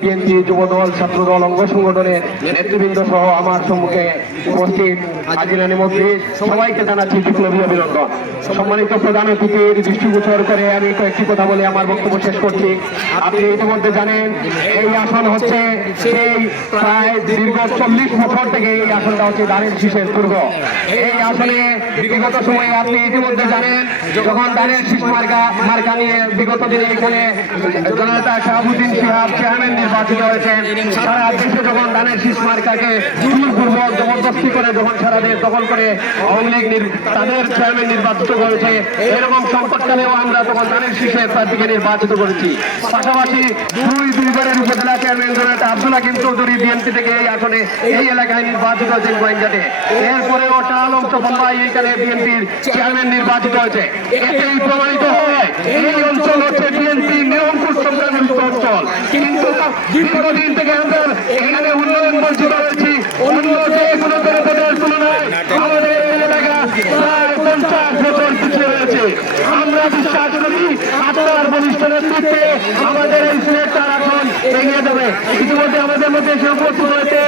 BNP Jubodal ছাত্রদল অঙ্গ সংগঠনের নেতৃবৃন্দ সহ আমার সম্মুখে উপস্থিত আজিলানি মন্ত্রী সবাইকে জানাচ্ছি বিপ্লবী অভিনন্দন। সম্মানিত প্রধান অতিথির দৃষ্টিগোচর করে আমি কয়েকটি কথা বলে আমার বক্তব্য শেষ করছি। আপনি ইতিমধ্যে জানেন এই আসন হচ্ছে সেই প্রায় দীর্ঘ 40 বছর থেকে এই আসনটা হচ্ছে ধানের শীষের দুর্গ। এই আসনে বিগত সময়ে আপনি ইতিমধ্যে জানেন যখন ধানের শীষ মার্কা নিয়ে বিগত দিনে এখানে জনতা শাহাবুদ্দিন শিহাব চেয়ারম্যান নির্বাচিত হয়েছেন, সারা দেশে যখন ধানের শীষ মার্কাকে জোরপূর্বক জবরদস্তি করে যখন সারা দেশ দখল করে আওয়ামী লীগ তাদের চেয়ারম্যান নির্বাচিত করেছে, এরকম সংকটকালেও আমরা তখন ধানের শীষের প্রার্থীকে নির্বাচিত করেছি। পাশাপাশি দুইবারের উপজেলা চেয়ারম্যান জনতা আব্দুল হাকিম চৌধুরী বিএনপি থেকে এই আসনে এই এলাকায় নির্বাচিত হয়েছেন গোয়েন্দাতে। এরপরেও শাহ আলম চোপাই এখানে বিএনপির চেয়ারম্যান নির্বাচিত হয়েছে। এতেই প্রমাণিত হয় এই অঞ্চল হচ্ছে বিএনপি নিরঙ্কুশ সংখ্যাগরিষ্ঠ অঞ্চল। কিন্তু দীর্ঘদিন থেকে আমরা এখানে উন্নয়ন বঞ্চিত হয়েছি। অন্য যে কোনো জনপদের তুলনায় আমাদের এই এলাকা প্রায় 50 বছর পিছিয়ে রয়েছে। আমরা বিশ্বাস করি আপনার বলিষ্ঠ নেতৃত্বে আমাদের এই সিলেট আসন এগিয়ে যাবে। ইতিমধ্যে আমাদের মধ্যে এসে উপস্থিত হয়েছে